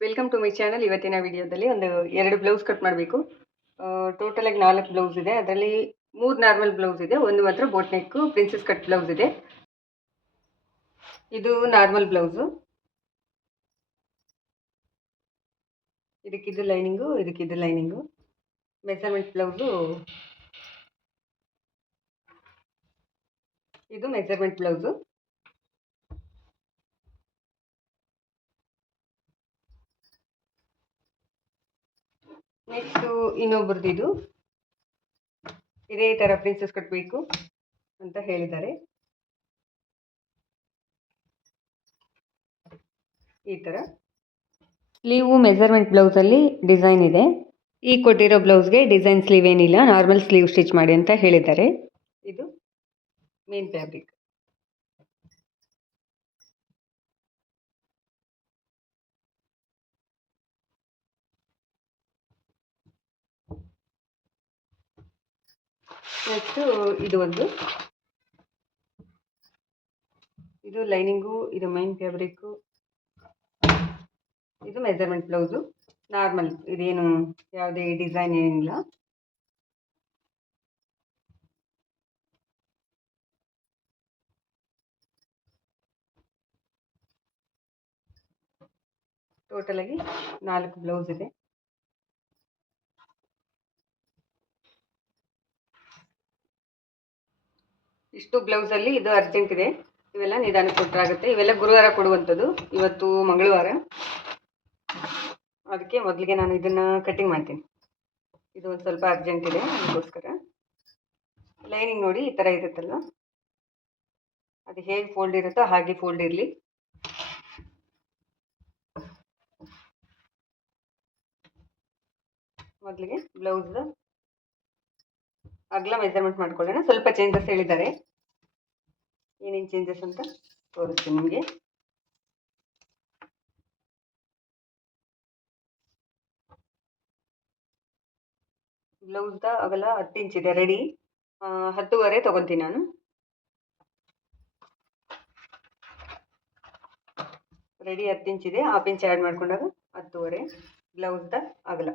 Welcome to my channel ಇವತ್ತಿನ ವಿಡಿಯೋದಲ್ಲಿ ಒಂದು ಎರಡು ಬ್ಲೌಸ್ ಕಟ್ ಮಾಡಬೇಕು. ಟೋಟಲಾಗಿ ನಾಲ್ಕು ಬ್ಲೌಸ್ ಇದೆ. ಅದರಲ್ಲಿ ಮೂರು ನಾರ್ಮಲ್ ಬ್ಲೌಸ್ ಇದೆ. ಒಂದು ಮಾತ್ರ boat neck princess cut blouse ಇದೆ. ಇದು ನಾರ್ಮಲ್ ಬ್ಲೌಸು ಇದಕ್ಕಿದು ಲೈನಿಂಗು ಇದಕ್ಕಿದು ಲೈನಿಂಗು ಮೆಸರ್ಮೆಂಟ್ ಬ್ಲೌಸು ಇದು ಮೆಸರ್ಮೆಂಟ್ ಬ್ಲೌಸು ನೆಕ್ಸ್ಟು ಇನ್ನೊಬ್ರದ್ದು. ಇದು ಇದೇ ಥರ ಪ್ರಿನ್ಸಸ್ ಕಟ್ಟಬೇಕು ಅಂತ ಹೇಳಿದ್ದಾರೆ. ಈ ಥರ ಸ್ಲೀವು ಮೆಸರ್ಮೆಂಟ್ ಬ್ಲೌಸಲ್ಲಿ ಡಿಸೈನ್ ಇದೆ. ಈ ಕೊಟ್ಟಿರೋ ಬ್ಲೌಸ್ಗೆ ಡಿಸೈನ್ ಸ್ಲೀವ್ ಏನಿಲ್ಲ ನಾರ್ಮಲ್ ಸ್ಲೀವ್ ಸ್ಟಿಚ್ ಮಾಡಿ ಅಂತ ಹೇಳಿದ್ದಾರೆ. ಇದು ಮೇನ್ ಫ್ಯಾಬ್ರಿಕ್ ನೆಕ್ಸ್ಟು ಇದು ಒಂದು ಇದು ಲೈನಿಂಗು ಇದು ಮೈನ್ ಫ್ಯಾಬ್ರಿಕ್ಕು ಇದು ಮೆಜರ್ಮೆಂಟ್ ಬ್ಲೌಸು ನಾರ್ಮಲ್ ಇದೇನು ಯಾವುದೇ ಡಿಸೈನ್ ಏನಿಲ್ಲ ಟೋಟಲಾಗಿ ನಾಲ್ಕು ಬ್ಲೌಸ್ ಇದೆ ಇಷ್ಟು ಬ್ಲೌಸಲ್ಲಿ ಇದು ಅರ್ಜೆಂಟ್ ಇದೆ. ಇವೆಲ್ಲ ನಿಧಾನಕ್ಕೆ ಕೊಟ್ಟರಾಗುತ್ತೆ ಇವೆಲ್ಲ ಗುರುವಾರ ಕೊಡುವಂಥದ್ದು. ಇವತ್ತು ಮಂಗಳವಾರ. ಅದಕ್ಕೆ ಮೊದಲಿಗೆ ನಾನು ಇದನ್ನು ಕಟ್ಟಿಂಗ್ ಮಾಡ್ತೀನಿ. ಇದು ಒಂದು ಸ್ವಲ್ಪ ಅರ್ಜೆಂಟ್ ಇದೆ ಅದಕ್ಕೋಸ್ಕರ. ಲೈನಿಂಗ್ ನೋಡಿ ಈ ಥರ ಇರುತ್ತಲ್ಲ ಅದು ಹೇಗೆ ಫೋಲ್ಡ್ ಇರುತ್ತೋ ಹಾಗೆ ಫೋಲ್ಡ್ ಇರಲಿ. ಮೊದಲಿಗೆ ಬ್ಲೌಸ್ ಅಗಲ ಮೆಜರ್ಮೆಂಟ್ ಮಾಡ್ಕೊಳ್ಳೋಣ. ಸ್ವಲ್ಪ ಚೇಂಜಸ್ ಹೇಳಿದ್ದಾರೆ. ಏನೇನು ಚೇಂಜಸ್ ಅಂತ ತೋರಿಸ್ತೀನಿ ನಿಮಗೆ. ಬ್ಲೌಸ್ದ ಅಗಲ ಹತ್ತು ಇಂಚಿದೆ ರೆಡಿ ಹತ್ತುವರೆ ತೊಗೊತೀನಿ ನಾನು. ರೆಡಿ ಹತ್ತು ಇಂಚಿದೆ ಹಾಫ್ ಇಂಚ್ ಆ್ಯಡ್ ಮಾಡ್ಕೊಂಡಾಗ ಹತ್ತುವರೆ ಬ್ಲೌಸ್ದ ಅಗಲ.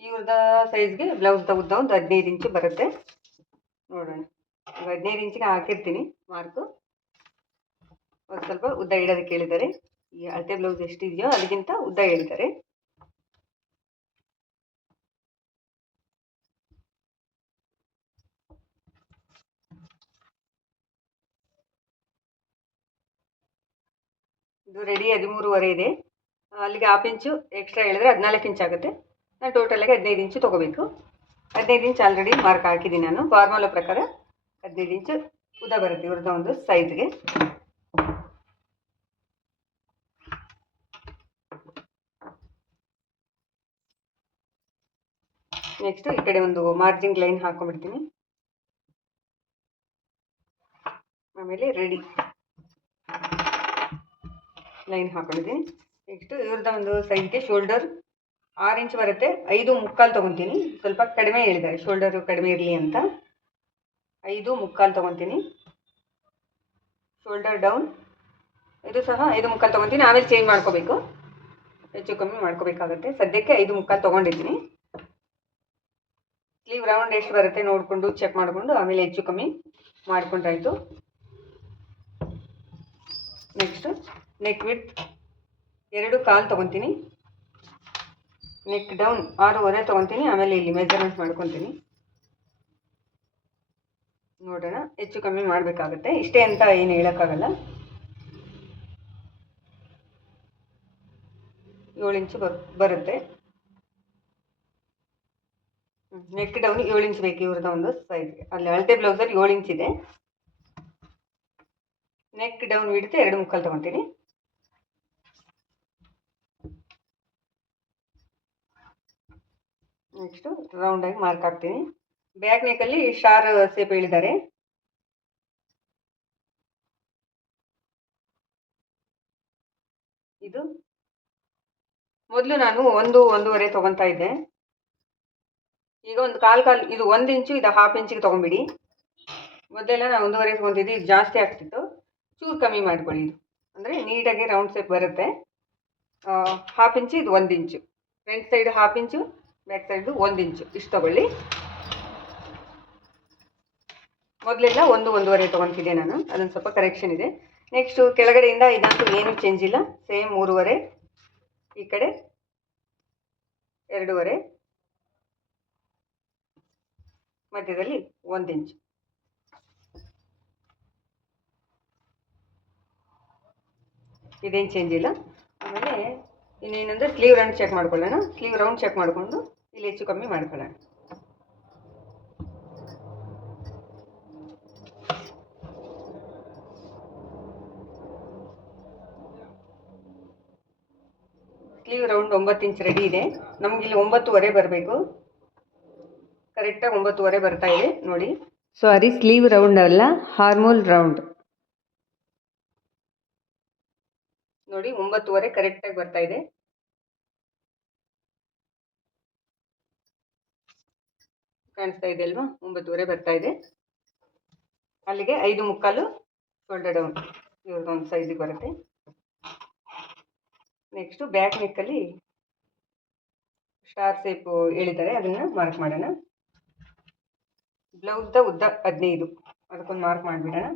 ಇವ್ರದ ಸೈಜ್ಗೆ ಬ್ಲೌಸ್ ಉದ್ದ ಒಂದು ಹದಿನೈದು ಇಂಚು ಬರುತ್ತೆ. ನೋಡೋಣ. ಹದಿನೈದು ಇಂಚಿಗೆ ಹಾಕಿರ್ತೀನಿ ಮಾರ್ಕು ಒಂದು ಸ್ವಲ್ಪ ಉದ್ದ ಇಡೋದಕ್ಕೆ ಹೇಳಿದ್ದಾರೆ ಈ ಅಳತೆ ಬ್ಲೌಸ್ ಎಷ್ಟಿದೆಯೋ ಅದಕ್ಕಿಂತ ಉದ್ದ ಹೇಳಿದ್ದಾರೆ ಇದು ರೆಡಿ ಹದಿಮೂರುವರೆ ಇದೆ. ಅಲ್ಲಿಗೆ ಹಾಫ್ ಇಂಚು ಎಕ್ಸ್ಟ್ರಾ ಹೇಳಿದ್ರೆ ಹದಿನಾಲ್ಕು ಇಂಚ್ ಆಗುತ್ತೆ. ನಾನು ಟೋಟಲಾಗಿ ಹದಿನೈದು ಇಂಚು ತೊಗೋಬೇಕು. ಹದಿನೈದು ಇಂಚು ಆಲ್ರೆಡಿ ಮಾರ್ಕ್ ಹಾಕಿದ್ದೀನಿ ನಾನು. ಫಾರ್ಮುಲ ಪ್ರಕಾರ ಹದಿನೈದು ಇಂಚು ಉದ್ದ ಬರುತ್ತೆ ಇವ್ರದ್ದು ಒಂದು ಸೈಜ್ಗೆ ನೆಕ್ಸ್ಟ್ ಈ ಕಡೆ ಒಂದು ಮಾರ್ಜಿಂಗ್ ಲೈನ್ ಹಾಕೊಂಡ್ಬಿಡ್ತೀನಿ. ಆಮೇಲೆ ರೆಡಿ ಲೈನ್ ಹಾಕೊಂಡಿದ್ದೀನಿ. ನೆಕ್ಸ್ಟ್ ಇವ್ರದ ಒಂದು ಸೈಜ್ಗೆ ಶೋಲ್ಡರ್ ಆರು ಇಂಚ್ ಬರುತ್ತೆ. ಐದು ಮುಕ್ಕಾಲು ತೊಗೊತೀನಿ. ಸ್ವಲ್ಪ ಕಡಿಮೆ ಹೇಳಿದ್ದಾರೆ. ಶೋಲ್ಡರು ಕಡಿಮೆ ಇರಲಿ ಅಂತ. ಐದು ಮುಕ್ಕಾಲು ತೊಗೊತೀನಿ. Shoulder down. ಇದು ಸಹ ಐದು ಮುಕ್ಕಾಲು ತೊಗೊತೀನಿ. ಆಮೇಲೆ ಚೇಂಜ್ ಮಾಡ್ಕೋಬೇಕು. ಹೆಚ್ಚು ಕಮ್ಮಿ ಮಾಡ್ಕೋಬೇಕಾಗತ್ತೆ. ಸದ್ಯಕ್ಕೆ ಐದು ಮುಕ್ಕಾಲು ತೊಗೊಂಡಿದ್ದೀನಿ. ಸ್ಲೀವ್ ರೌಂಡ್ ಎಷ್ಟು ಬರುತ್ತೆ ನೋಡಿಕೊಂಡು, ಚೆಕ್ ಮಾಡಿಕೊಂಡು, ಆಮೇಲೆ ಹೆಚ್ಚು ಕಮ್ಮಿ ಮಾಡಿಕೊಂಡ್ರಾಯಿತು ನೆಕ್ಸ್ಟು ನೆಕ್ ವಿತ್ ಎರಡು ಕಾಲು ತೊಗೊತೀನಿ. ನೆಕ್ ಡೌನ್ ಆರೂವರೆ ತೊಗೊತೀನಿ, ಆಮೇಲೆ ಇಲ್ಲಿ ಮೆಜರ್ಮೆಂಟ್ ಮಾಡ್ಕೊತೀನಿ. ನೋಡೋಣ, ಹೆಚ್ಚು ಕಮ್ಮಿ ಮಾಡಬೇಕಾಗುತ್ತೆ. ಇಷ್ಟೇ ಅಂತ ಏನು ಹೇಳೋಕ್ಕಾಗಲ್ಲ. ಏಳು ಇಂಚು ಬರ್, ಬರುತ್ತೆ. ನೆಕ್ ಡೌನ್ ಏಳು ಇಂಚ್ ಬೇಕು ಇವ್ರದ ಒಂದು ಸೈಜ್ಗೆ ಅಲ್ಲಿ ಅಳತೆ ಬ್ಲೌಸಲ್ಲಿ ಏಳು ಇಂಚ್ ಇದೆ. ನೆಕ್ ಡೌನ್ ಹಿಡಿದು ಎರಡು ಮುಕ್ಕಲ್ ತೊಗೊತೀನಿ. ನೆಕ್ಸ್ಟು ರೌಂಡಾಗಿ ಮಾರ್ಕ್ ಹಾಕ್ತೀನಿ. ಬ್ಯಾಕ್ ನೆಕ್ಕಲ್ಲಿ ಸ್ಟಾರ್ ಸೇಪ್ ಹೇಳಿದ್ದಾರೆ. ಇದು ಮೊದಲು ನಾನು ಒಂದು, ಒಂದೂವರೆ ತೊಗೊತಾ ಇದ್ದೆ. ಈಗ ಒಂದು ಕಾಲು ಕಾಲು, ಇದು ಒಂದು ಇಂಚು ಇದು ಹಾಫ್ ಇಂಚಿಗೆ ತೊಗೊಂಬಿಡಿ. ಮೊದಲೆಲ್ಲ ನಾನು ಒಂದೂವರೆ ತೊಗೊತಿದ್ದೆ, ಇದು ಜಾಸ್ತಿ ಆಗ್ತಿತ್ತು. ಚೂರು ಕಮ್ಮಿ ಮಾಡ್ಕೊಳ್ಳಿ ಇದು. ಅಂದರೆ ನೀಟಾಗಿ ರೌಂಡ್ ಸೇಪ್ ಬರುತ್ತೆ. ಹಾಫ್ ಇಂಚು ಇದು ಒಂದು inch front side half inch back side ಒಂದು ಇಂಚು. ಇಷ್ಟು ತಗೊಳ್ಳಿ. ಮೊದಲೆಲ್ಲ ಒಂದು ಒಂದೂವರೆ ತೊಗೊತಿದ್ದೆ ನಾನು. ಅದೊಂದು ಸ್ವಲ್ಪ ಕರೆಕ್ಷನ್ ಇದೆ. ನೆಕ್ಸ್ಟು ಕೆಳಗಡೆಯಿಂದ ಇದಂತೂ ಏನೂ ಚೇಂಜ್ ಇಲ್ಲ. ಸೇಮ್ ಮೂರುವರೆ, ಈ ಕಡೆ ಎರಡೂವರೆ. ಮಧ್ಯದಲ್ಲಿ ಒಂದು ಇಂಚು. ಇದೇನು ಚೇಂಜ್ ಇಲ್ಲ. ಆಮೇಲೆ ಇನ್ನೇನಂದರೆ ಸ್ಲೀವ್ ರೌಂಡ್ ಚೆಕ್ ಮಾಡ್ಕೊಳ್ಳೋಣ. ಸ್ಲೀವ್ ರೌಂಡ್ ಚೆಕ್ ಮಾಡಿಕೊಂಡು ಇಲ್ಲಿ ಹೆಚ್ಚು ಕಮ್ಮಿ ಮಾಡ್ಕೊಳ್ಳೋಣ. ಸ್ಲೀವ್ ರೌಂಡ್ ಒಂಬತ್ತು ಇಂಚ್ ರೆಡಿ ಇದೆ. ನಮ್ಗೆ ಇಲ್ಲಿ ಒಂಬತ್ತುವರೆ ಬರಬೇಕು. ಕರೆಕ್ಟಾಗಿ ಒಂಬತ್ತುವರೆ ಬರ್ತಾ ಇದೆ ನೋಡಿ. ಸಾರಿ ಸ್ಲೀವ್ ರೌಂಡ್ ಅಲ್ಲ ಹಾರ್ಮೋಲ್ ರೌಂಡ್ ನೋಡಿ ಒಂಬತ್ತುವರೆ ಕರೆಕ್ಟಾಗಿ ಬರ್ತಾ ಇದೆ. ಕಾಣಿಸ್ತಾ ಇದೆ ಅಲ್ವಾ? ಒಂಬತ್ತುವರೆ ಬರ್ತಾ ಇದೆ. ಅಲ್ಲಿಗೆ ಐದು ಮುಕ್ಕಾಲು ಶೋಲ್ಡರ್ ಡೌನ್ ಇವ್ರದ್ದೊಂದು ಸೈಜಿಗೆ ಬರುತ್ತೆ. ನೆಕ್ಸ್ಟು ಬ್ಯಾಕ್ ನೆಕ್ಕಲ್ಲಿ ಸ್ಟಾರ್ ಶೇಪು ಹೇಳಿದ್ದಾರೆ. ಅದನ್ನು ಮಾರ್ಕ್ ಮಾಡೋಣ. ಬ್ಲೌಸ್ದ ಉದ್ದ ಹದಿನೈದು. ಅದಕ್ಕೊಂದು ಮಾರ್ಕ್ ಮಾಡಿಬಿಡೋಣ.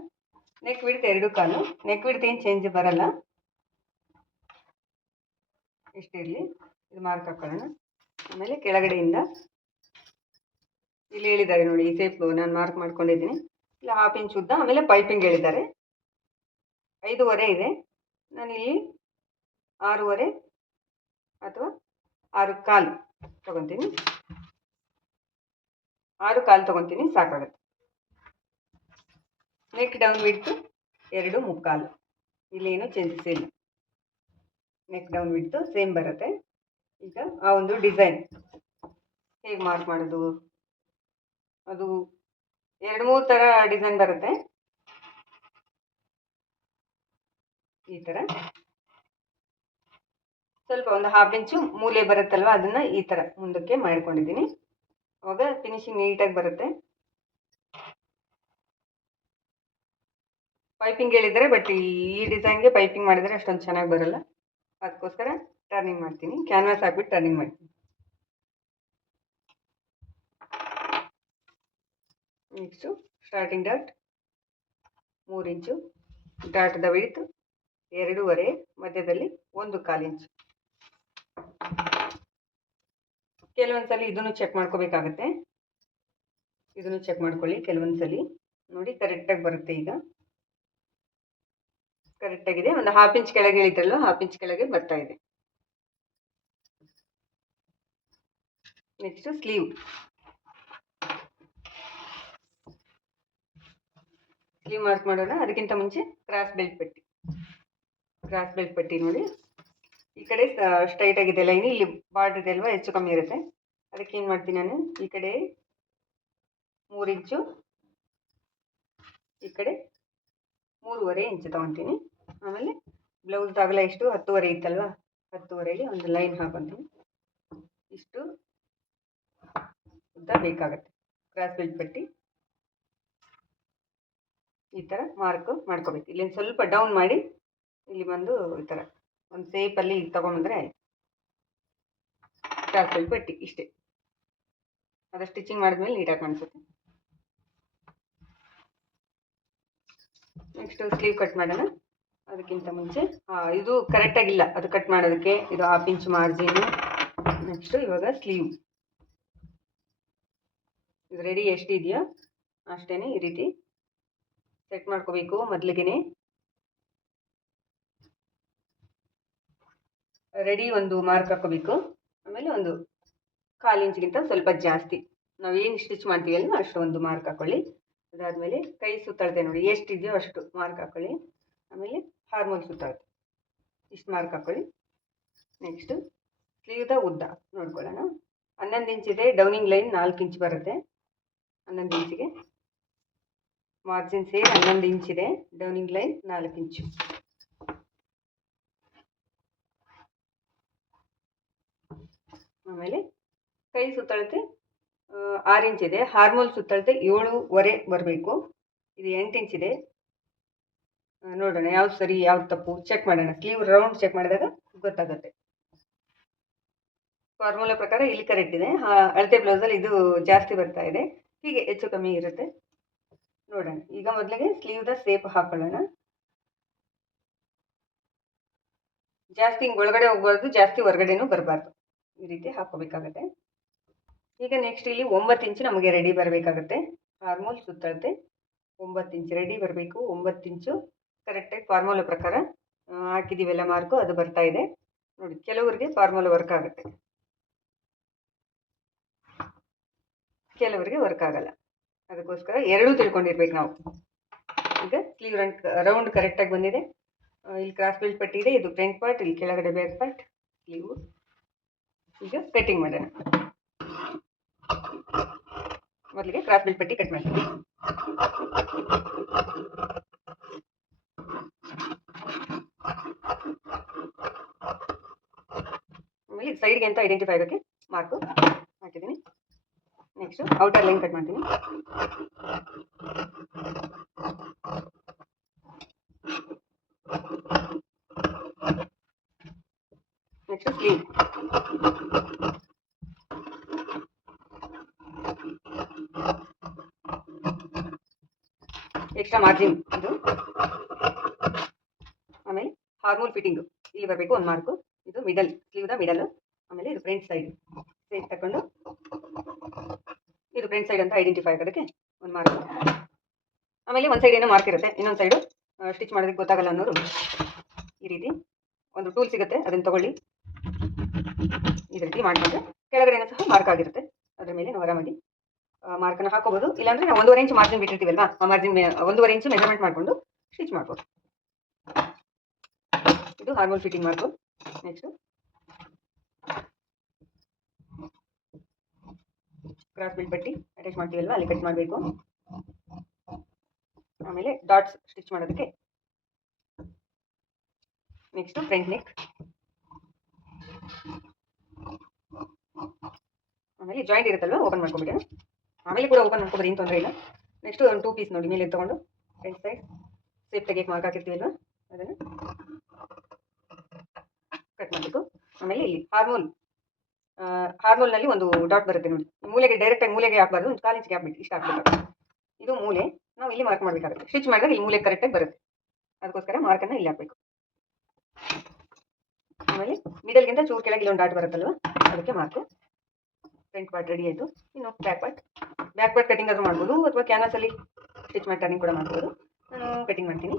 ನೆಕ್ ಬಿಡ್ತು ಎರಡು ಕಾಲು. ನೆಕ್ ಬಿಡ್ತು ಏನು ಚೇಂಜ್ ಬರಲ್ಲ. ಇಷ್ಟಿರಲಿ ಇದು ಮಾರ್ಕ್ ಹಾಕೊಳ್ಳೋಣ. ಆಮೇಲೆ ಕೆಳಗಡೆಯಿಂದ ಇಲ್ಲಿ ಹೇಳಿದ್ದಾರೆ ನೋಡಿ, ಈ ಸೇಪು ನಾನು ಮಾರ್ಕ್ ಮಾಡ್ಕೊಂಡಿದ್ದೀನಿ. ಇಲ್ಲ ಹಾಫ್ ಇಂಚ್ ಉದ್ದ, ಆಮೇಲೆ ಪೈಪಿಂಗ್ ಹೇಳಿದ್ದಾರೆ. ಐದೂವರೆ ಇದೆ. ನಾನಿಲ್ಲಿ ಆರೂವರೆ ಅಥವಾ ಆರು ಕಾಲು ತಗೊತೀನಿ. ಆರು ಕಾಲು ತಗೊತೀನಿ, ಸಾಕಾಗುತ್ತೆ. ನೆಕ್ ಡೌನ್ ಬಿಡ್ತು ಎರಡು ಮುಕ್ಕಾಲು. ಇಲ್ಲೇನು ಚೇಂಜಸ್ ಇಲ್ಲ. ನೆಕ್ ಡೌನ್ ಬಿಡ್ತು ಸೇಮ್ ಬರುತ್ತೆ. ಈಗ ಆ ಒಂದು ಡಿಸೈನ್ ಹೇಗೆ ಮಾರ್ಕ್ ಮಾಡೋದು? ಅದು ಎರಡು ಮೂರು ಥರ ಡಿಸೈನ್ ಬರುತ್ತೆ. ಈ ಥರ ಸ್ವಲ್ಪ ಒಂದು ಹಾಫ್ ಇಂಚು ಮೂಲೆ ಬರುತ್ತಲ್ವ, ಅದನ್ನು ಈ ಥರ ಮುಂದಕ್ಕೆ ಮಾಡ್ಕೊಂಡಿದ್ದೀನಿ. ಅವಾಗ ಫಿನಿಶಿಂಗ್ ನೀಟಾಗಿ ಬರುತ್ತೆ. ಪೈಪಿಂಗ್ ಹೇಳಿದರೆ ಬಟ್ ಈ ಡಿಸೈನ್ಗೆ ಪೈಪಿಂಗ್ ಮಾಡಿದರೆ ಅಷ್ಟೊಂದು ಚೆನ್ನಾಗಿ ಬರಲ್ಲ. ಅದಕ್ಕೋಸ್ಕರ ಟರ್ನಿಂಗ್ ಮಾಡ್ತೀನಿ. ಕ್ಯಾನ್ವಾಸ್ ಹಾಕ್ಬಿಟ್ಟು ಟರ್ನಿಂಗ್ ಮಾಡ್ತೀನಿ. ನೆಕ್ಸ್ಟು ಸ್ಟಾರ್ಟಿಂಗ್ ಡಾಟ್ ಮೂರು ಇಂಚು ಡಾಟ್ದ ಬಿಡಿತು ಎರಡೂವರೆ, ಮಧ್ಯದಲ್ಲಿ ಒಂದು ಕಾಲು ಇಂಚು ಕೆಲವೊಂದು ಸಲ ಇದನ್ನು ಚೆಕ್ ಮಾಡ್ಕೋಬೇಕಾಗತ್ತೆ. ಇದನ್ನು ಚೆಕ್ ಮಾಡ್ಕೊಳ್ಳಿ ಕೆಲವೊಂದು ಸಲ ನೋಡಿ ಕರೆಕ್ಟಾಗಿ ಬರುತ್ತೆ ಈಗ. ಕರೆಕ್ಟಾಗಿದೆ ಒಂದು ಹಾಫ್ ಇಂಚ್ ಕೆಳಗೆ ಇಳಿತಲ್ಲ ಹಾಫ್ ಇಂಚ್ ಕೆಳಗೆ ಬರ್ತಾ ಇದೆ. ನೆಕ್ಸ್ಟ್ ಸ್ಲೀವ್ ಸ್ಲೀವ್ ಮಾರ್ಕ್ ಮಾಡೋಣ. ಅದಕ್ಕಿಂತ ಮುಂಚೆ ಕ್ರಾಸ್ ಬೆಲ್ಟ್ ಪಟ್ಟಿ. ಕ್ರಾಸ್ ಬೆಲ್ಟ್ ಪಟ್ಟಿ ನೋಡಿ. ಈ ಕಡೆ ಸ್ಟ್ರೈಟ್ ಆಗಿದೆ ಲೈನ್ ಇಲ್ಲಿ ಬಾರ್ಡರ್ ಇದೆ ಅಲ್ವಾ? ಹೆಚ್ಚು ಕಮ್ಮಿ ಇರುತ್ತೆ. ಅದಕ್ಕೆ ಏನು ಮಾಡ್ತೀನಿ ನಾನು? ಈ ಕಡೆ ಮೂರು ಇಂಚು ಈ ಕಡೆ ಮೂರುವರೆ ಇಂಚು ತೊಗೊತೀನಿ. ಆಮೇಲೆ ಬ್ಲೌಸ್ ಅಗಲ ಎಷ್ಟು ಹತ್ತುವರೆ ಇತ್ತಲ್ವಾ? ಹತ್ತುವರೆಗೆ ಒಂದು ಲೈನ್ ಹಾಕೊತೀನಿ. ಇಷ್ಟು ಉದ್ದ ಬೇಕಾಗುತ್ತೆ. ಕ್ರಾಸ್ ಬೆಲ್ಟ್ ಪಟ್ಟಿ. ಈ ಥರ ಮಾರ್ಕ್ ಮಾಡ್ಕೋಬೇಕು. ಇಲ್ಲಿ ಸ್ವಲ್ಪ ಡೌನ್ ಮಾಡಿ ಇಲ್ಲಿ ಬಂದು ಈ ಥರ ಒಂದು ಸೇಪಲ್ಲಿ ತೊಗೊಂಬಂದ್ರೆ ಆಯ್ತು. ಬಟ್ಟಿ ಬೆಲ್ಟ್ ಪಟ್ಟಿ ಇಷ್ಟೇ. ಅದು ಸ್ಟಿಚಿಂಗ್ ಮಾಡಿದ್ಮೇಲೆ ನೀಟಾಗಿ ಕಾಣಿಸುತ್ತೆ. ನೆಕ್ಸ್ಟ್ ಸ್ಲೀವ್ ಕಟ್ ಮಾಡೋಣ. ಅದಕ್ಕಿಂತ ಮುಂಚೆ ಇದು ಕರೆಕ್ಟಾಗಿಲ್ಲ ಅದು ಕಟ್ ಮಾಡೋದಕ್ಕೆ ಇದು ಹಾಫ್ ಇಂಚ್ ಮಾರ್ಜಿನ್ ನೆಕ್ಸ್ಟು ಇವಾಗ ಸ್ಲೀವ್ ಇದು ರೆಡಿ ಎಷ್ಟಿದೆಯೋ? ಅಷ್ಟೇ ಈ ರೀತಿ ಸೆಟ್ ಮಾಡ್ಕೋಬೇಕು ಮೊದಲಿಗೆ ರೆಡಿ ಒಂದು ಮಾರ್ಕ್ ಹಾಕೋಬೇಕು ಆಮೇಲೆ ಒಂದು ಕಾಲು ಇಂಚಿಗಿಂತ ಸ್ವಲ್ಪ ಜಾಸ್ತಿ. ನಾವು ಏನು ಸ್ಟಿಚ್ ಮಾಡ್ತೀವಲ್ವ ಅಷ್ಟು ಒಂದು ಮಾರ್ಕ್ ಹಾಕೊಳ್ಳಿ. ಅದಾದಮೇಲೆ ಕೈ ಸುತ್ತಳತೆ ನೋಡಿ ಎಷ್ಟಿದೆಯೋ ಅಷ್ಟು ಮಾರ್ಕ್ ಹಾಕೊಳ್ಳಿ. ಆಮೇಲೆ ಹಾರ್ಮೋನ್ ಸುತ್ತಾಳ್ತೆ. ಇಷ್ಟು ಮಾರ್ಕ್ ಹಾಕೊಳ್ಳಿ. ನೆಕ್ಸ್ಟು ಸ್ಲೀವ್ದ ಉದ್ದ ನೋಡ್ಕೊಳ್ಳೋಣ. ಹನ್ನೊಂದು ಇಂಚಿದೆ ಡೌನಿಂಗ್ ಲೈನ್ ನಾಲ್ಕು ಇಂಚ್ ಬರುತ್ತೆ. ಹನ್ನೊಂದು ಇಂಚಿಗೆ ಮಾರ್ಜಿನ್ ಸೇರಿ ಹನ್ನೊಂದು ಇಂಚಿದೆ ಡೌನಿಂಗ್ ಲೈನ್ ನಾಲ್ಕು ಇಂಚು ಆಮೇಲೆ ಕೈ ಸುತ್ತಳತೆ ಆರು ಇಂಚಿದೆ ಹಾರ್ಮೋಲ್ ಸುತ್ತಳತೆ ಏಳುವರೆ ಬರಬೇಕು. ಇದು ಎಂಟು ಇದೆ. ನೋಡೋಣ ಯಾವ್ದು ಸರಿ, ಯಾವ್ದು ತಪ್ಪು. ಚೆಕ್ ಮಾಡೋಣ. ಸ್ಲೀವ್ ರೌಂಡ್ ಚೆಕ್ ಮಾಡಿದಾಗ ಗೊತ್ತಾಗುತ್ತೆ. ಫಾರ್ಮುಲಾ ಪ್ರಕಾರ ಇಲ್ಲಿ ಕರೆಕ್ಟ್ ಇದೆ. ಅಳತೆ ಬ್ಲೌಸಲ್ಲಿ ಇದು ಜಾಸ್ತಿ ಬರ್ತಾ ಇದೆ. ಹೀಗೆ ಹೆಚ್ಚು ಕಮ್ಮಿ ಇರುತ್ತೆ. ನೋಡೋಣ. ಈಗ ಮೊದಲಿಗೆ ಸ್ಲೀವ್ದ ಸೇಪ್ ಹಾಕೊಳ್ಳೋಣ. ಜಾಸ್ತಿ ಹಿಂಗೆ ಒಳಗಡೆ ಹೋಗ್ಬಾರ್ದು, ಜಾಸ್ತಿ ಹೊರಗಡೆನೂ ಬರಬಾರ್ದು. ಈ ರೀತಿ ಹಾಕೋಬೇಕಾಗತ್ತೆ ಈಗ ನೆಕ್ಸ್ಟ್ ಇಲ್ಲಿ ಒಂಬತ್ತು ಇಂಚು ನಮಗೆ ರೆಡಿ ಬರಬೇಕಾಗತ್ತೆ. ಫಾರ್ಮುಲ್ ಸುತ್ತಳತೆ. ಒಂಬತ್ತು ಇಂಚು ರೆಡಿ ಬರಬೇಕು. ಒಂಬತ್ತು ಇಂಚು ಕರೆಕ್ಟಾಗಿ ಫಾರ್ಮುಲಾ ಪ್ರಕಾರ ಹಾಕಿದ್ದೀವೆಲ್ಲ ಮಾರ್ಕು ಅದು ಬರ್ತಾ ಇದೆ. ನೋಡಿ, ಕೆಲವರಿಗೆ ಫಾರ್ಮುಲಾ ವರ್ಕ್ ಆಗುತ್ತೆ. ಕೆಲವರಿಗೆ ವರ್ಕ್ ಆಗಲ್ಲ. ಅದಕ್ಕೋಸ್ಕರ ಎರಡೂ ತಿಳ್ಕೊಂಡಿರ್ಬೇಕು ನಾವು. ಈಗ ಸ್ಲೀವ್ ರೌಂಡ್ ರೌಂಡ್ ಕರೆಕ್ಟಾಗಿ ಬಂದಿದೆ. ಇಲ್ಲಿ ಕ್ರಾಸ್ ಬಿಲ್ಟ್ ಪಟ್ಟಿ ಇದೆ, ಇದು ಫ್ರಂಟ್ ಪಾರ್ಟ್ ಇಲ್ಲಿ ಕೆಳಗಡೆ ಬ್ಯಾಕ್ ಪಾರ್ಟ್ ಸ್ಲೀವ್ ಈಗ ಕಟ್ಟಿಂಗ್ ಮಾಡೋಣ. ಮೊದಲಿಗೆ ಕ್ರಾಸ್ ಬಿಲ್ಟ್ ಪಟ್ಟಿ ಕಟ್ ಮಾಡ್ತೀವಿ ಆಮೇಲೆ ಸೈಡ್ಗೆ ಅಂತ ಐಡೆಂಟಿಫೈ ಆಗೋಕ್ಕೆ? ಮಾರ್ಕು ಹಾಕಿದ್ದೀನಿ. ನೆಕ್ಸ್ಟ್ ಔಟರ್ ಲೈನ್ ಕಟ್ ಮಾಡ್ತೀನಿ ನೆಕ್ಸ್ಟ್ ಸ್ಲೀವ್ ಎಕ್ಸ್ಟ್ರಾ ಮಾರ್ಜಿನ್ ಇದು ಆಮೇಲೆ ಹಾರ್ಮೋನ್ ಫಿಟ್ಟಿಂಗು ಇಲ್ಲಿ ಬರಬೇಕು ಒಂದು ಮಾರ್ಕು ಇದು ಮಿಡಲ್ ಸ್ಲೀವ್ದ ಮಿಡಲ್ ಆಮೇಲೆ ಇದು ಫ್ರಂಟ್ ಸೈಡ್ ಸೇಟ್ ತಗೊಂಡು ಇದು ಫ್ರಂಟ್ ಸೈಡ್ ಅಂತ ಐಡೆಂಟಿಫೈ ಆಗೋದಕ್ಕೆ ಒಂದು ಮಾರ್ಕ್ ಆಮೇಲೆ ಒಂದು ಸೈಡ್ ಏನೋ ಮಾರ್ಕ್ ಇರುತ್ತೆ, ಇನ್ನೊಂದು ಸೈಡು ಸ್ಟಿಚ್ ಮಾಡೋದಕ್ಕೆ ಗೊತ್ತಾಗಲ್ಲ ಅನ್ನೋರು ಈ ರೀತಿ ಒಂದು ಟೂಲ್ ಸಿಗುತ್ತೆ, ಅದನ್ನು ತಗೊಳ್ಳಿ. ಈ ರೀತಿ ಮಾಡಿಕೊಂಡ್ರೆ ಕೆಳಗಡೆನೂ ಸಹ ಮಾರ್ಕ್ ಆಗಿರುತ್ತೆ. ಅದರ ಮೇಲೆ ನಾವು ಆರಾಮಾಗಿ ಮಾರ್ಕನ್ನು ಹಾಕೋಬೋದು. ಇಲ್ಲಾಂದರೆ ನಾವು ಒಂದೂವರೆ ಇಂಚ್ ಮಾರ್ಜಿನ್ ಬಿಟ್ಟಿರ್ತೀವಲ್ವಾ, ಆ ಮಾರ್ಜಿನ್ ಒಂದೂವರೆ ಇಂಚು ಮೆಜರ್ಮೆಂಟ್ ಮಾಡಿಕೊಂಡು ಸ್ಟಿಚ್ ಮಾಡ್ಬೋದು. ಇದು ಹಾರ್ಮೋನ್ ಫಿಟ್ಟಿಂಗ್ ಮಾಡ್ಬೋದು ನೆಕ್ಸ್ಟು ಕ್ರಾಸ್ ಬಿಲ್ಡ್ ಬಟ್ಟಿ ಅಟ್ಯಾಚ್ ಮಾಡ್ತೀವಲ್ವಾ? ಅಲ್ಲಿ ಕಟ್ ಮಾಡಬೇಕು. ಆಮೇಲೆ ಡಾಟ್ಸ್ ಸ್ಟಿಚ್ ಮಾಡೋದಕ್ಕೆ ನೆಕ್ಸ್ಟು ಫ್ರಂಟ್ ನೆಕ್ ಆಮೇಲೆ ಜಾಯಿಂಟ್ ಇರುತ್ತಲ್ವ? ಓಪನ್ ಮಾಡ್ಕೊಬಿಟ್ಟು. ಆಮೇಲೆ ಕೂಡ ಓಪನ್ ಮಾಡ್ಕೊಬೋದು ಏನು ತೊಂದರೆ ಇಲ್ಲ. ನೆಕ್ಸ್ಟ್ ಒಂದು ಟೂ ಪೀಸ್ ನೋಡಿ, ಮೇಲೆ ತೊಗೊಂಡು ಫ್ರಂಟ್ ಸೈಡ್ ಸೇಫ್ ತೆಗೆಯಕ್ಕೆ ಮಾರ್ಕ್ ಹಾಕಿರ್ತೀವಲ್ವ? ಅದನ್ನು ಕಟ್ ಮಾಡಬೇಕು. ಆಮೇಲೆ ಇಲ್ಲಿ ಹಾರ್ಮೋಲ್ ಹಾರ್ಮೋಲ್ನಲ್ಲಿ ಒಂದು ಡಾಟ್ ಬರುತ್ತೆ ನೋಡಿ. ಈ ಮೂಲೆಗೆ ಡೈರೆಕ್ಟಾಗಿ ಮೂಲೆಗೆ ಹಾಕಬಾರ್ದು, ಒಂದು ಕಾಲು ಇಂಚ್ ಗ್ಯಾಪ್ ಬಿಟ್ಟು ಇಷ್ಟ ಹಾಕ್ಬೇಕು ಇದು ಮೂಲೆ, ನಾವು ಇಲ್ಲಿ ಮಾರ್ಕ್ ಮಾಡಬೇಕಾಗುತ್ತೆ. ಸ್ಟಿಚ್ ಮಾಡಿದಾಗ ಇಲ್ಲಿ ಮೂಲೆ ಕರೆಕ್ಟಾಗಿ ಬರುತ್ತೆ. ಅದಕ್ಕೋಸ್ಕರ ಮಾರ್ಕನ್ನು ಇಲ್ಲಿ ಹಾಕಬೇಕು. ಆಮೇಲೆ ಮಿಡಲ್ಗಿಂತ ಚೂರು ಕೆಳಗೆ ಇಲ್ಲೊಂದು ಡಾಟ್ ಬರುತ್ತಲ್ವ, ಅದಕ್ಕೆ ಮಾರ್ಕು ಫ್ರಂಟ್ ಪಾರ್ಟ್ ರೆಡಿ ಆಯಿತು. ಇನ್ನು back part back part cutting ಆದರೂ ಮಾಡ್ಬೋದು, ಅಥವಾ ಕ್ಯಾನ್ವಸಲ್ಲಿ ಸ್ಟಿಚ್ ಮಾಡಿ ಟರ್ನಿಂಗ್ ಕೂಡ ಮಾಡ್ಬೋದು. ನಾನು ಕಟಿಂಗ್ ಮಾಡ್ತೀನಿ.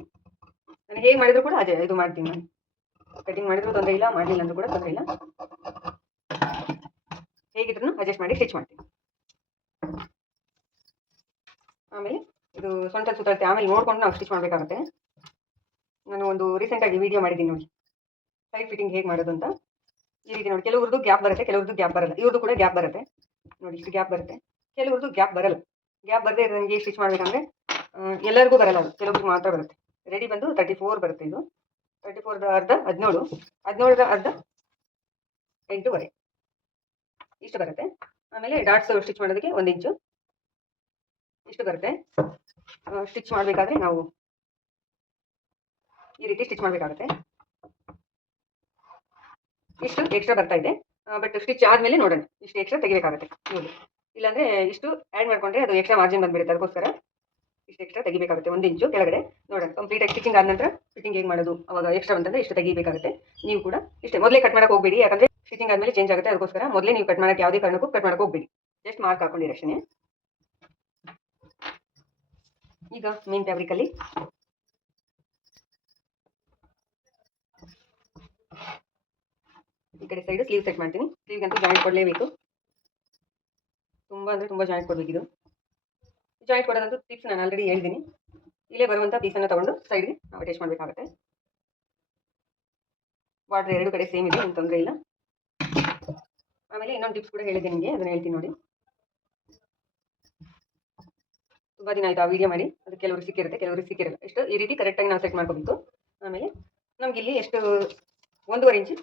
ನಾನು ಹೇಗೆ ಮಾಡಿದರೂ ಕೂಡ ಅದೇ ಇದು ಮಾಡ್ತೀನಿ ನಾನು. ಕಟಿಂಗ್ ಮಾಡಿದ್ರು ತೊಂದರೆ ಇಲ್ಲ, ಮಾಡಲಿಲ್ಲ ಅಂದರೂ ಕೂಡ ತೊಂದರೆ ಇಲ್ಲ. ಹೇಗಿದ್ರು ಅಡ್ಜಸ್ಟ್ ಮಾಡಿ ಸ್ಟಿಚ್ ಮಾಡ್ತೀನಿ ಆಮೇಲೆ ಇದು ಸೊಂಟ ಸುತ್ತ ಆಮೇಲೆ ನೋಡ್ಕೊಂಡು ನಾವು ಸ್ಟಿಚ್ ಮಾಡಬೇಕಾಗುತ್ತೆ. ನಾನು ಒಂದು ರೀಸೆಂಟಾಗಿ ವಿಡಿಯೋ ಮಾಡಿದ್ದೀನಿ ನೋಡಿ. ಸೈಡ್ ಫಿಟ್ಟಿಂಗ್ ಹೇಗೆ ಮಾಡೋದು ಅಂತ. ಈ ರೀತಿ ನೋಡಿ, ಕೆಲವ್ರದ್ದು ಗ್ಯಾಪ್ ಬರುತ್ತೆ, ಕೆಲವ್ರದ್ದು ಗ್ಯಾಪ್ ಬರಲ್ಲ. ಇವ್ರದ್ದು ಕೂಡ ಗ್ಯಾಪ್ ಬರುತ್ತೆ. ನೋಡಿ ಇಷ್ಟು ಗ್ಯಾಪ್ ಬರುತ್ತೆ. ಕೆಲವ್ರದ್ದು ಗ್ಯಾಪ್ ಬರಲ್ಲ. ಗ್ಯಾಪ್ ಬರದೇ ಇರೋಂಗೆ ಸ್ಟಿಚ್ ಮಾಡಬೇಕಂದ್ರೆ ಎಲ್ಲರಿಗೂ ಬರಲ್ಲ ಅದು. ಕೆಲವ್ರಿಗೆ ಮಾತ್ರ ಬರುತ್ತೆ. ರೆಡಿ ಬಂದು ತರ್ಟಿ ಫೋರ್ ಬರುತ್ತೆ ಇದು. ತರ್ಟಿ ಫೋರ್ದ ಅರ್ಧ ಹದಿನೇಳು. ಹದಿನೇಳರ ಅರ್ಧ ಎಂಟೂವರೆ. ಇಷ್ಟು ಬರುತ್ತೆ. ಆಮೇಲೆ ಡಾಟ್ಸ್ ಸ್ಟಿಚ್ ಮಾಡೋದಕ್ಕೆ ಒಂದು ಇಂಚು. ಇಷ್ಟು ಬರುತ್ತೆ. ಸ್ಟಿಚ್ ಮಾಡಬೇಕಾದ್ರೆ ನಾವು ಈ ರೀತಿ ಸ್ಟಿಚ್ ಮಾಡಬೇಕಾಗುತ್ತೆ. ಇಷ್ಟು ಎಕ್ಸ್ಟ್ರಾ ಬರ್ತಾ ಇದೆ. ಬಟ್ ಸ್ಟಿಚ್ ಆದಮೇಲೆ ನೋಡೋಣ. ಇಷ್ಟು ಎಕ್ಸ್ಟ್ರಾ ತೆಗಿಬೇಕಾಗುತ್ತೆ. ನೋಡಿ. ಇಲ್ಲಾಂದ್ರೆ ಇಷ್ಟು ಆ್ಯಡ್ ಮಾಡ್ಕೊಂಡ್ರೆ ಅದು ಎಕ್ಸ್ಟ್ರಾ ಮಾರ್ಜಿನ್ ಬಂದ್ಬಿಡುತ್ತೆ. ಅದಕ್ಕೋಸ್ಕರ ಇಷ್ಟು ಎಕ್ಸ್ಟ್ರಾ ತೆಗಿಬೇಕಾಗುತ್ತೆ. ಒಂದು ಇಂಚು ಕೆಳಗಡೆ. ನೋಡೋಣ. ಕಂಪ್ಲೀಟಾಗಿ ಸ್ಟಿಚಿಂಗ್ ಆದ ನಂತರ ಫಿಟ್ಟಿಂಗ್ ಹೇಗೆ ಮಾಡೋದು? ಅವಾಗ ಎಕ್ಸ್ಟ್ರಾ ಬಂತಂದ್ರೆ ಇಷ್ಟು ತೆಗಿಬೇಕಾಗುತ್ತೆ. ನೀವು ಕೂಡ ಇಷ್ಟೇ. ಮೊದಲೇ ಕಟ್ ಮಾಡೋಕೆ ಹೋಗಬೇಡಿ. ಯಾಕಂದರೆ ಸ್ಟಿಚಿಂಗ್ ಆದಮೇಲೆ ಚೇಂಜ್ ಆಗುತ್ತೆ. ಅದಕ್ಕೋಸ್ಕರ ಮೊದಲೇ ನೀವು ಕಟ್ ಮಾಡೋಕ್ಕೆ ಯಾವುದೇ ಕಾರಣಕ್ಕೂ ಕಟ್ ಮಾಡಕ್ಕೆ ಹೋಗ್ಬೇಡಿ. ಜಸ್ಟ್ ಮಾರ್ಕ್ ಹಾಕೊಂಡಿರಿ ಈಗ ಮೇನ್ ಫ್ಯಾಬ್ರಿಕಲ್ಲಿ ಈ ಕಡೆ ಸೈಡ್ ಸ್ಲೀವ್ ಸೆಟ್ ಮಾಡ್ತೀನಿ. ಸ್ಲೀವ್ಗಂತೂ ಜಾಯಿಂಟ್ ಕೊಡಲೇಬೇಕು. ತುಂಬ ಅಂದರೆ ತುಂಬ ಜಾಯಿಂಟ್ ಕೊಡಬೇಕು ಇದು. ಜಾಯಿಂಟ್ ಕೊಡೋದಂತೂ ಟಿಪ್ಸ್ ನಾನು ಆಲ್ರೆಡಿ ಹೇಳಿದ್ದೀನಿ ಇಲ್ಲೇ ಬರುವಂಥ ಪೀಸನ್ನು ತಗೊಂಡು ಸೈಡ್ಗೆ ನಾವು ಅಟ್ಯಾಚ್ ಮಾಡಬೇಕಾಗುತ್ತೆ. ಬಾರ್ಡ್ರ್ ಎರಡು ಕಡೆ ಸೇಮ್ ಇದೆ, ಏನು ತೊಂದರೆ ಇಲ್ಲ. ಆಮೇಲೆ ಇನ್ನೊಂದು ಟಿಪ್ಸ್ ಕೂಡ ಹೇಳಿದೆ ನಿಮಗೆ, ಅದನ್ನ ಹೇಳ್ತೀನಿ ನೋಡಿ. ತುಂಬಾ ದಿನ ಆಯಿತು ಆ ವಿಡಿಯೋ ಮಾಡಿ. ಅದು ಕೆಲವ್ರಿಗೆ ಸಿಕ್ಕಿರುತ್ತೆ, ಕೆಲವ್ರಿಗೆ ಸಿಕ್ಕಿರಲ್ಲ. ಎಷ್ಟು ಈ ರೀತಿ ಕರೆಕ್ಟಾಗಿ ನಾವು ಸೆಟ್ ಮಾಡ್ಕೋಬೇಕು. ಆಮೇಲೆ ನಮ್ಗೆ ಇಲ್ಲಿ ಎಷ್ಟು ಒಂದೂವರೆ ಇಂಚು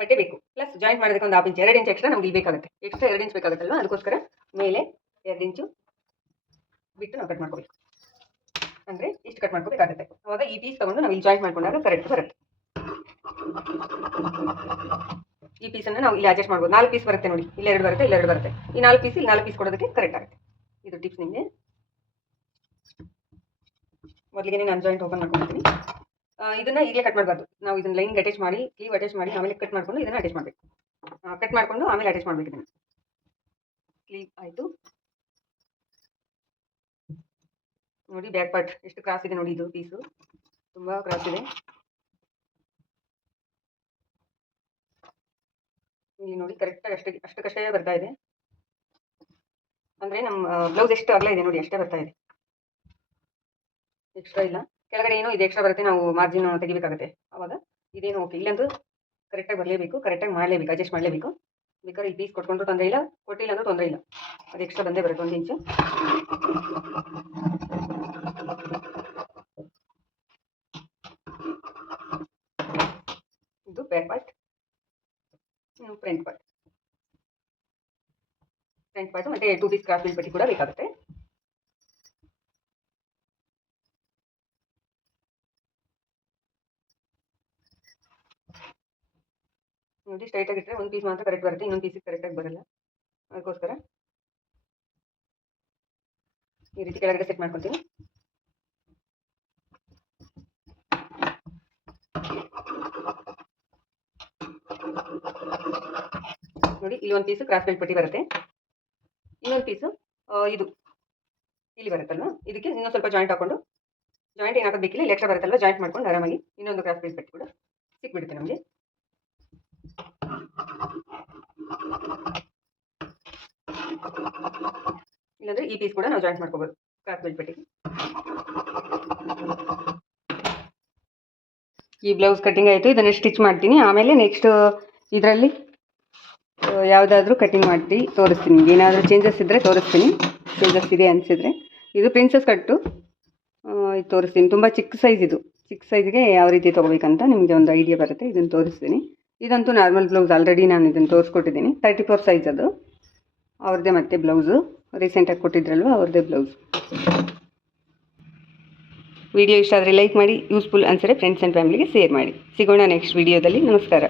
ಬಟ್ಟೆ ಬೇಕು. ಪ್ಲಸ್ ಜಾಯಿಂಟ್ ಮಾಡೋದಕ್ಕೆ ಒಂದು ಹಾಫ್ ಇಂಚ್ ಎರಡು ಇಂಚ್ ಎಕ್ಸ್ಟ್ರಾ ನಮ್ಗೆ ಇಲ್ಲಿ ಬೇಕಾಗುತ್ತೆ. ಎಕ್ಸ್ಟ್ರಾ ಎರಡು ಇಂಚ್ ಬೇಕಾಗುತ್ತಲ್ವ? ಅದಕ್ಕೋಸ್ಕರ ಮೇಲೆ ಎರಡು ಇಂಚು ಬಿಟ್ಟು ನಾವು ಕಟ್ ಮಾಡ್ಕೋಬೇಕು. ಅಂದರೆ ಇಷ್ಟು ಕಟ್ ಮಾಡ್ಕೋಬೇಕಾಗುತ್ತೆ. ಅವಾಗ ಈ ಪೀಸ್ ತೊಗೊಂಡು ನಾವು ಇಲ್ಲಿ ಜಾಯಿಂಟ್ ಮಾಡ್ಕೊಂಡಾಗ ಕರೆಕ್ಟ್ ಬರುತ್ತೆ. ಈ ಪೀಸನ್ನು ನಾವು ಇಲ್ಲಿ ಅಡ್ಜಸ್ಟ್ ಮಾಡ್ಬೋದು. ನಾಲ್ಕು ಪೀಸ್ ಬರುತ್ತೆ ನೋಡಿ. ಇಲ್ಲಿ ಎರಡು ಬರುತ್ತೆ, ಇಲ್ಲಿ ಎರಡು ಬರುತ್ತೆ. ಈ ನಾಲ್ಕು ಪೀಸ್ ಇಲ್ಲಿ ನಾಲ್ಕು ಪೀಸ್ ಕೊಡೋದಕ್ಕೆ ಕರೆಕ್ಟ್ ಆಗುತ್ತೆ. ಇದು ಟಿಪ್ಸ್ ನಿಮಗೆ. ಮೊದಲಿಗೆ ನಾನು ಜಾಯಿಂಟ್ ಓಪನ್ ಮಾಡ್ಕೊಂಡಿದ್ದೀನಿ ಇದನ್ನ ಈಗಲೇ ಕಟ್ ಮಾಡಬಾರ್ದು. ನಾವು ಇದನ್ನ ಲೈನ್ ಅಟ್ಯಾಚ್ ಮಾಡಿ ಕ್ಲೀವ್ ಅಟ್ಯಾಚ್ ಮಾಡಿ, ಆಮೇಲೆ ಕಟ್ ಮಾಡ್ಕೊಂಡು ಇದನ್ನ ಅಟ್ಯಾಚ್ ಮಾಡಬೇಕು. ಕಟ್ ಮಾಡ್ಕೊಂಡು ಆಮೇಲೆ ಅಟ್ಯಾಚ್ ಮಾಡಬೇಕು ಇದನ್ನು. ಕ್ಲೀವ್ ಆಯಿತು. ನೋಡಿ ಬ್ಯಾಕ್ ಪಾರ್ಟ್ ಎಷ್ಟು ಕ್ರಾಸ್ ಇದೆ ನೋಡಿ ಇದು ಪೀಸು ತುಂಬ ಕ್ರಾಸ್ ಇದೆ. ಇಲ್ಲಿ ನೋಡಿ ಕರೆಕ್ಟಾಗಿ ಅಷ್ಟೇ ಅಷ್ಟಕ್ಕಷ್ಟೇ ಬರ್ತಾ ಇದೆ. ಅಂದರೆ ನಮ್ಮ ಬ್ಲೌಸ್ ಎಷ್ಟು ಅಗಲ ಇದೆ ನೋಡಿ, ಅಷ್ಟೇ ಬರ್ತಾ ಇದೆ. ಎಕ್ಸ್ಟ್ರಾ ಇಲ್ಲ. ಕೆಳಗಡೆ ಏನೋ ಇದು ಎಕ್ಸ್ಟ್ರಾ ಬರುತ್ತೆ, ನಾವು ಮಾರ್ಜಿನ್ ತೆಗಿಬೇಕಾಗುತ್ತೆ. ಅವಾಗ ಇದೇನು ಓಕೆ ಇಲ್ಲಂತೂ ಕರೆಕ್ಟಾಗಿ ಬರಲೇಬೇಕು ಕರೆಕ್ಟಾಗಿ ಮಾಡಲೇಬೇಕು ಅಡ್ಜಸ್ಟ್ ಮಾಡಲೇಬೇಕು. ಬೇಕಾದ್ರೆ ಇಲ್ಲಿ ಪೀಸ್ ಕೊಟ್ಕೊಂಡ್ರು ತೊಂದರೆ ಇಲ್ಲ, ಕೊಟ್ಟಿಲ್ಲ ಅಂದ್ರೆ ತೊಂದರೆ ಇಲ್ಲ. ಅದು ಎಕ್ಸ್ಟ್ರಾ ಬಂದೇ ಬರುತ್ತೆ ಒಂದು ಇಂಚು ಇದು ಬ್ಯಾಕ್ ಪಾರ್ಟ್ ಇನ್ನು ಫ್ರಂಟ್ ಪಾರ್ಟ್ ಫ್ರಂಟ್ ಪಾರ್ಟ್ ಮತ್ತೆ ಟೂ ಪೀಸ್ ಕ್ರಾಸ್ ಪಟ್ಟಿ ಕೂಡ ಬೇಕಾಗುತ್ತೆ. ನೋಡಿ ಸ್ಟ್ರೈಟ್ ಆಗಿಟ್ಟರೆ ಒಂದು ಪೀಸ್ ಮಾತ್ರ ಕರೆಕ್ಟ್ ಬರುತ್ತೆ, ಇನ್ನೊಂದು ಪೀಸಿಗೆ ಕರೆಕ್ಟಾಗಿ ಬರಲ್ಲ. ಅದಕ್ಕೋಸ್ಕರ ಈ ರೀತಿ ಕೆಳಗಡೆ ಸೆಟ್ ಮಾಡ್ಕೊತೀನಿ ನೋಡಿ, ಇಲ್ಲಿ ಒಂದು ಪೀಸ್ ಕ್ರಾಸ್ ಬೆಲ್ಟ್ ಪಟ್ಟಿ ಬರುತ್ತೆ. ಇನ್ನೊಂದು ಪೀಸು ಇದು. ಇಲ್ಲಿ ಬರುತ್ತಲ್ವ? ಇದಕ್ಕೆ ಇನ್ನೊಂದು ಸ್ವಲ್ಪ ಜಾಯಿಂಟ್ ಹಾಕೊಂಡು ಜಾಯಿಂಟ್ ಏನು ಹಾಕೋದು ಬೇಕಿಲ್ಲ, ಇಲ್ಲಿ ಎಕ್ಸ್ಟ್ರಾ ಬರುತ್ತಲ್ವ? ಜಾಯಿಂಟ್ ಮಾಡ್ಕೊಂಡು ಆರಾಮಾಗಿ ಇನ್ನೊಂದು ಕ್ರಾಸ್ ಪೀಸ್ ಬಿಟ್ಟು ಕೂಡ ಸಿಕ್ಬಿಡುತ್ತೆ ನಮಗೆ. ಇಲ್ಲಾಂದ್ರೆ ಈ ಪೀಸ್ ಕೂಡ ನಾವು ಜಾಯಿಂಟ್ ಮಾಡ್ಕೋಬೋದು ಕ್ರಾಸ್ ಬೆಲ್ಟ್ ಪಟ್ಟಿಗೆ ಈ ಬ್ಲೌಸ್ ಕಟ್ಟಿಂಗ್ ಆಯಿತು, ಇದನ್ನು ಸ್ಟಿಚ್ ಮಾಡ್ತೀನಿ. ಆಮೇಲೆ ನೆಕ್ಸ್ಟ್ ಇದರಲ್ಲಿ ಯಾವುದಾದ್ರೂ ಕಟಿಂಗ್ ಮಾಡಿ ತೋರಿಸ್ತೀನಿ. ನಿಮಗೆ ಏನಾದರೂ ಚೇಂಜಸ್ ಇದ್ದರೆ ತೋರಿಸ್ತೀನಿ. ಚೇಂಜಸ್ ಇದೆ ಅನಿಸಿದ್ರೆ. ಇದು ಪ್ರಿನ್ಸಸ್ ಕಟ್ಟು ಇದು ತೋರಿಸ್ತೀನಿ. ತುಂಬ ಚಿಕ್ಕ ಸೈಜ್ ಇದು. ಚಿಕ್ಕ ಸೈಜ್ಗೆ ಯಾವ ರೀತಿ ತೊಗೋಬೇಕಂತ ನಿಮಗೆ ಒಂದು ಐಡಿಯಾ ಬರುತ್ತೆ. ಇದನ್ನು ತೋರಿಸ್ತೀನಿ. ಇದಂತೂ ನಾರ್ಮಲ್ ಬ್ಲೌಸ್ ಆಲ್ರೆಡಿ ನಾನು ಇದನ್ನು ತೋರಿಸ್ಕೊಟ್ಟಿದ್ದೀನಿ. ತರ್ಟಿ ಫೋರ್ ಸೈಜ್ ಅದು. ಅವ್ರದ್ದೇ ಮತ್ತೆ ಬ್ಲೌಸು ರೀಸೆಂಟಾಗಿ ಕೊಟ್ಟಿದ್ರಲ್ವ, ಅವ್ರದ್ದೇ ಬ್ಲೌಸ್ ವಿಡಿಯೋ ಇಷ್ಟ ಆದರೆ ಲೈಕ್ ಮಾಡಿ ಯೂಸ್ಫುಲ್ ಅನ್ಸರೆ ಫ್ರೆಂಡ್ಸ್ ಆ್ಯಂಡ್ ಫ್ಯಾಮಿಲಿಗೆ ಶೇರ್ ಮಾಡಿ. ಸಿಗೋಣ ನೆಕ್ಸ್ಟ್ ವಿಡಿಯೋದಲ್ಲಿ ನಮಸ್ಕಾರ.